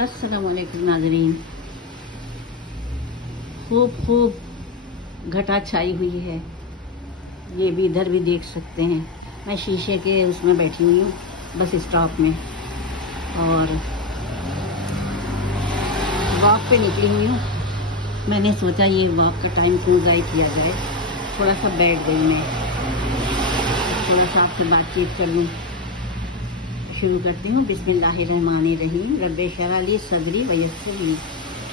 السلام علیکم ناظرین. خوب گھٹا چھائی ہوئی ہے. یہ بھی ادھر بھی دیکھ سکتے ہیں. میں شیشے کے اس میں بیٹھی ہوئی ہوں بس اسٹاپ میں, اور واک پہ نکلی ہوئی ہوں. میں نے سوچا یہ واک کا ٹائم کیوں ضائع کیا جائے, تھوڑا سا بیٹھ گئی میں, تھوڑا سا آپ سے بات چیت کر لوں. شروع کرتی ہوں. بسم اللہ الرحمن الرحیم. رب اشرح لی صدری ویسر لی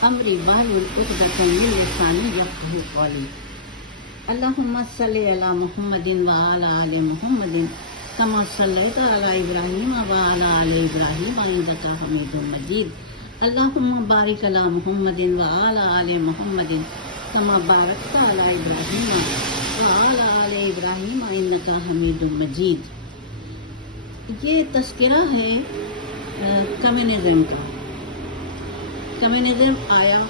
امری واحلل عقدۃ من لسانی یفقہوا قولی. اللہم صلی علی محمد وعلی آل محمد کما صلیت علی ابراہیم وعلی آل ابراہیم انک حمید مجید. اللہم بارک علی محمد وعلی آل محمد کما بارکت علی ابراہیم وعلی آل ابراہیم انک حمید مجید. یہ تذکرہ ہے کمیونزم کا. کمیونزم آیا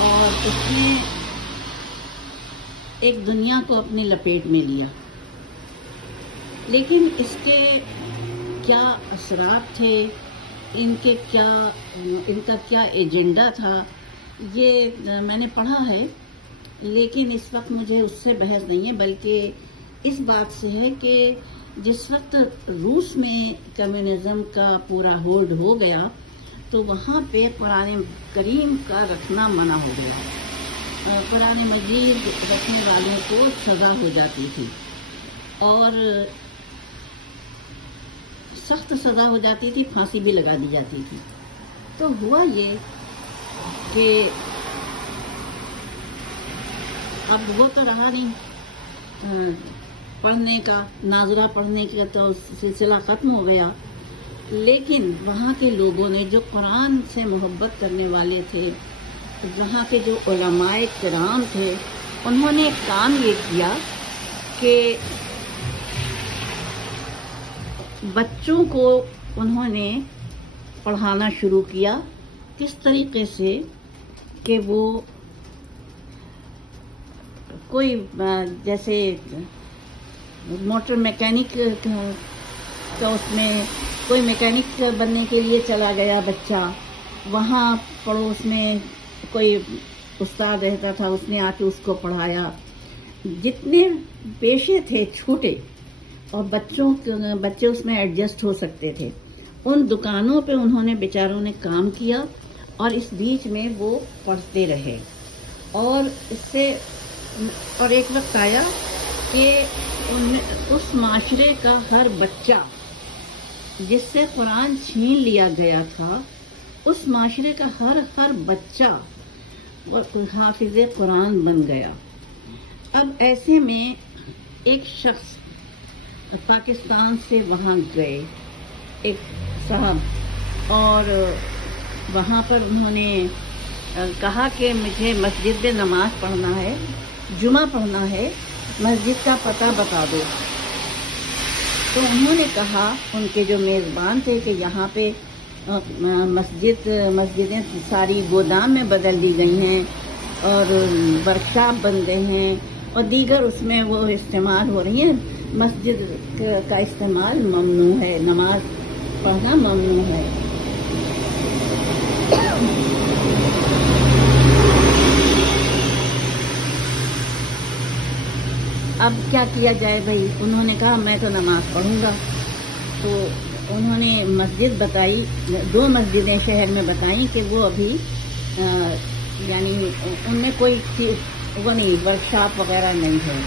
اور اس نے ایک دنیا کو اپنی لپیٹ میں لیا, لیکن اس کے کیا اثرات تھے, ان کا کیا ایجنڈا تھا, یہ میں نے پڑھا ہے. لیکن اس وقت مجھے اس سے بحث نہیں ہے, بلکہ اس بات سے ہے کہ جس وقت روس میں کمیونزم کا پورا ہولڈ ہو گیا تو وہاں پہ قرآن کریم کا رکھنا منع ہو گیا. قرآن مجید رکھنے والوں کو سزا ہو جاتی تھی, اور سخت سزا ہو جاتی تھی, پھانسی بھی لگا دی جاتی تھی. تو ہوا یہ کہ اب وہ تو رہا نہیں, پڑھنے کا ناظرہ پڑھنے کا تو سلسلہ ختم ہو گیا. لیکن وہاں کے لوگوں نے جو قرآن سے محبت کرنے والے تھے, وہاں کے جو علماء کرام تھے, انہوں نے کام یہ کیا کہ بچوں کو انہوں نے پڑھانا شروع کیا. کس طریقے سے کہ وہ کوئی جیسے موٹر میکینک کا, اس میں کوئی میکینک بننے کے لیے چلا گیا بچہ, وہاں پڑوس میں کوئی استاد رہتا تھا, اس نے آ کے اس کو پڑھایا. جتنے پیشے تھے چھوٹے اور بچے اس میں ایڈجسٹ ہو سکتے تھے, ان دکانوں پہ انہوں نے بیچاروں نے کام کیا, اور اس بیچ میں وہ پڑھتے رہے. اور ایک وقت آیا کہ اس معاشرے کا ہر بچہ جس سے قرآن چھین لیا گیا تھا, اس معاشرے کا ہر بچہ حافظ قرآن بن گیا. اب ایسے میں ایک شخص پاکستان سے وہاں گئے, ایک صاحب, اور وہاں پر انہوں نے کہا کہ مجھے مسجد میں نماز پڑھنا ہے, جمعہ پڑھنا ہے, مسجد کا پتہ بتا دو. تو انہوں نے کہا, ان کے جو میزبان تھے, کہ یہاں پہ مسجدیں ساری گودام میں بدل دی گئی ہیں, اور ورکشاپ بن گئے ہیں, اور دیگر اس میں وہ استعمال ہو رہی ہیں. مسجد کا استعمال ممنوع ہے, نماز پڑھنا ممنوع ہے. اب کیا کیا جائے بھائی؟ انہوں نے کہا میں تو نماز پڑھوں گا. تو انہوں نے مسجد بتائی, 2 مسجدیں شہر میں بتائیں کہ وہ ابھی یعنی ان میں کوئی وہ نہیں, ورکشاپ وغیرہ نہیں ہے.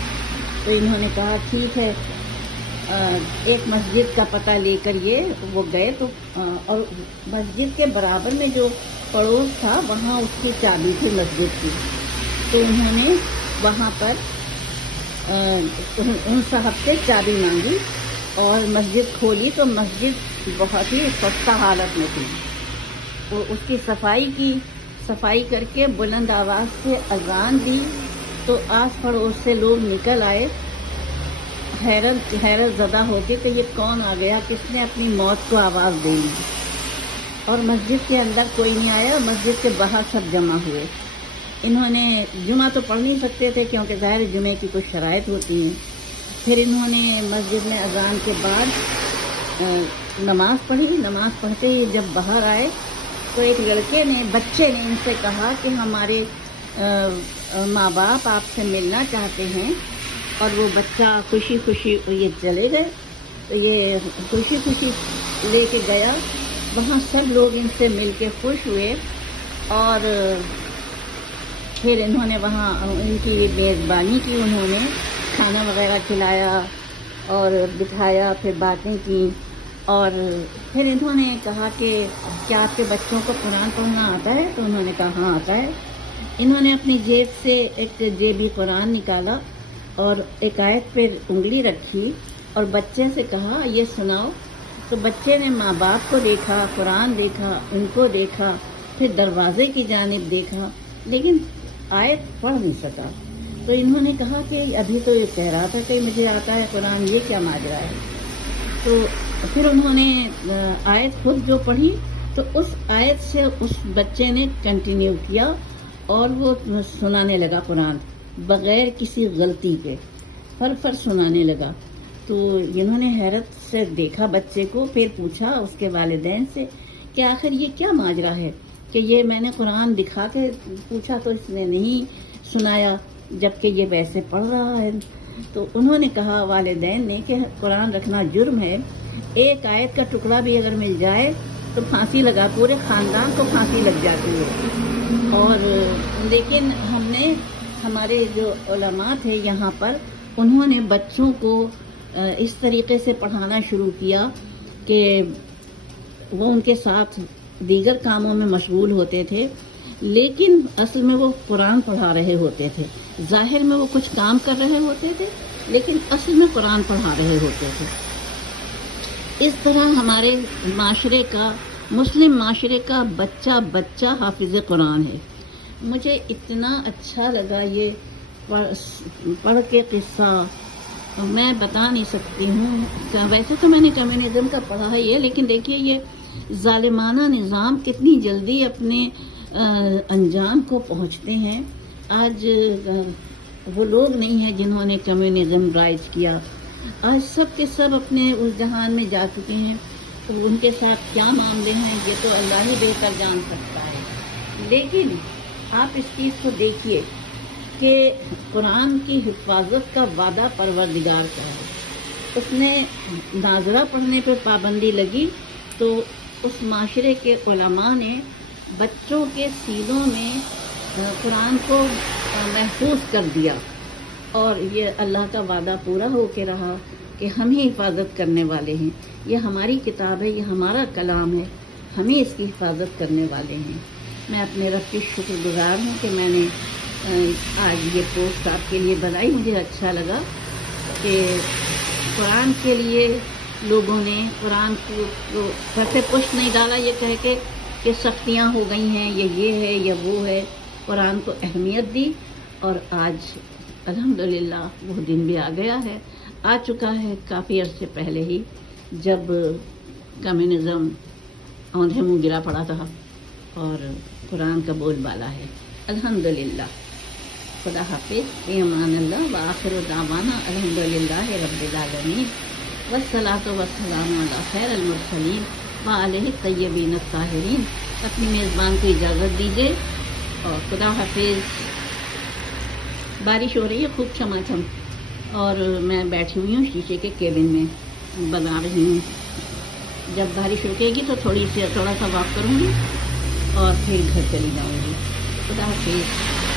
تو انہوں نے کہا ٹھیک ہے. ایک مسجد کا پتہ لے کر وہ گئے, تو اور مسجد کے برابر میں جو پڑوس تھا وہاں اس کی چابی تھی مسجد کی. تو انہوں نے وہاں پر ان صاحب سے چابی مانگی اور مسجد کھولی, تو مسجد بہت ہی خستہ حالت میں تھی. تو اس کی صفائی کر کے بلند آواز سے اذان دی, تو آس پڑوس سے لوگ نکل آئے حیرت زدہ ہو کے کہ یہ کون آ گیا, کس نے اپنی موت کو آواز دے دی. اور مسجد کے اندر کوئی نہیں آیا, مسجد کے باہر سب جمع ہوئے. انہوں نے جمعہ تو پڑھ نہیں سکتے تھے کیونکہ ظاہر جمعے کی کچھ شرائط ہوتی ہیں. پھر انہوں نے مسجد میں اذان کے بعد نماز پڑھی. نماز پڑھتے ہی جب باہر آئے تو ایک بچے نے ان سے کہا کہ ہمارے ماں باپ آپ سے ملنا چاہتے ہیں. اور وہ بچہ خوشی خوشی یہ چلے گئے. تو یہ خوشی خوشی لے کے گیا. وہاں سب لوگ ان سے مل کے خوش ہوئے اور پھر انہوں نے وہاں ان کی میزبانی کی. انہوں نے کھانا وغیرہ کھلایا اور بٹھایا, پھر باتیں کی. اور پھر انہوں نے کہا کہ کیا آپ کے بچوں کو قرآن پڑھنا آتا ہے؟ تو انہوں نے کہا ہاں آتا ہے. انہوں نے اپنی جیب سے ایک جیبی قرآن نکالا اور ایک آیت پہ انگلی رکھی اور بچے سے کہا یہ سناؤ. تو بچے نے ماں باپ کو دیکھا, قرآن دیکھا, ان کو دیکھا, پھر دروازے کی جانب دیکھا, لیکن آیت پڑھ نہیں سکا. تو انہوں نے کہا کہ ابھی تو یہ کہہ رہا تھا کہ مجھے آتا ہے قرآن, یہ کیا ماجرا ہے؟ تو پھر انہوں نے آیت خود جو پڑھی تو اس آیت سے اس بچے نے کنٹینیو کیا اور وہ سنانے لگا قرآن بغیر کسی غلطی کے, فر سنانے لگا. تو انہوں نے حیرت سے دیکھا بچے کو, پھر پوچھا اس کے والدین سے کہ آخر یہ کیا ماجرا ہے کہ یہ میں نے قرآن دکھا کے پوچھا تو اس نے نہیں سنایا جبکہ یہ ویسے پڑھ رہا ہے. تو انہوں نے کہا والدین نے کہ قرآن رکھنا جرم ہے, ایک آیت کا ٹکڑا بھی اگر مل جائے تو پھانسی لگا, پورے خاندان کو پھانسی لگ جاتی ہے. اور لیکن ہم نے ہمارے جو علماء تھے یہاں پر انہوں نے بچوں کو اس طریقے سے پڑھانا شروع کیا کہ وہ ان کے ساتھ دیگر کاموں میں مشغول ہوتے تھے لیکن اصل میں وہ قرآن پڑھا رہے ہوتے تھے. ظاہر میں وہ کچھ کام کر رہے ہوتے تھے لیکن اصل میں قرآن پڑھا رہے ہوتے تھے. اس طرح ہمارے معاشرے کا, مسلم معاشرے کا بچہ بچہ حافظ قرآن ہے. مجھے اتنا اچھا لگا یہ پڑھ کے قصہ, میں بتا نہیں سکتی ہوں. ویسے تو میں نے کمیونزم کا پڑھا ہے یہ, لیکن دیکھیے یہ ظالمانہ نظام کتنی جلدی اپنے انجام کو پہنچتے ہیں. آج وہ لوگ نہیں ہیں جنہوں نے کمیونزم رائج کیا, آج سب کے سب اپنے اس جہان میں جا چکے ہیں. تو ان کے ساتھ کیا معاملے ہیں یہ تو اللہ ہی بہتر جان سکتا ہے. لیکن آپ اس چیز کو دیکھیے کہ قرآن کی حفاظت کا وعدہ پروردگار کا ہے. اس نے ناظرہ پڑھنے پہ پابندی لگی تو اس معاشرے کے علماء نے بچوں کے سینوں میں قرآن کو محفوظ کر دیا اور یہ اللہ کا وعدہ پورا ہو کے رہا کہ ہم ہی حفاظت کرنے والے ہیں. یہ ہماری کتاب ہے, یہ ہمارا کلام ہے, ہم ہی اس کی حفاظت کرنے والے ہیں. میں اپنے رب کی شکر گزار ہوں کہ میں نے آج یہ پوسٹ آپ کے لیے بنائی. مجھے اچھا لگا کہ قرآن کے لیے لوگوں نے قرآن کو گھر سے پشت نہیں ڈالا یہ کہہ کے کہ سختیاں ہو گئی ہیں, یہ ہے یا وہ ہے. قرآن کو اہمیت دی اور آج الحمدللہ وہ دن بھی آ گیا ہے, آ چکا ہے کافی عرصے پہلے ہی جب کمیونزم آندھے منہ گرا پڑا تھا اور قرآن کا بول بالا ہے. الحمدللہ. خدا حافظ, فی امان اللہ, وآخر دعوانا الحمدللہ رب العالمین, والصلاۃ والسلام علی خیر المرسلین وعلیہ الطیبین الطاہرین. اپنی میزبان کو اجازت دیجیے اور خدا حافظ. بارش ہو رہی ہے خوب چھماچھم اور میں بیٹھی ہوئی ہوں شیشے کے کیبن میں بنا رہی ہوں. جب بارش رکے گی تو تھوڑا سا واک کروں گی اور پھر گھر چلی جاؤں گی. خدا حافظ.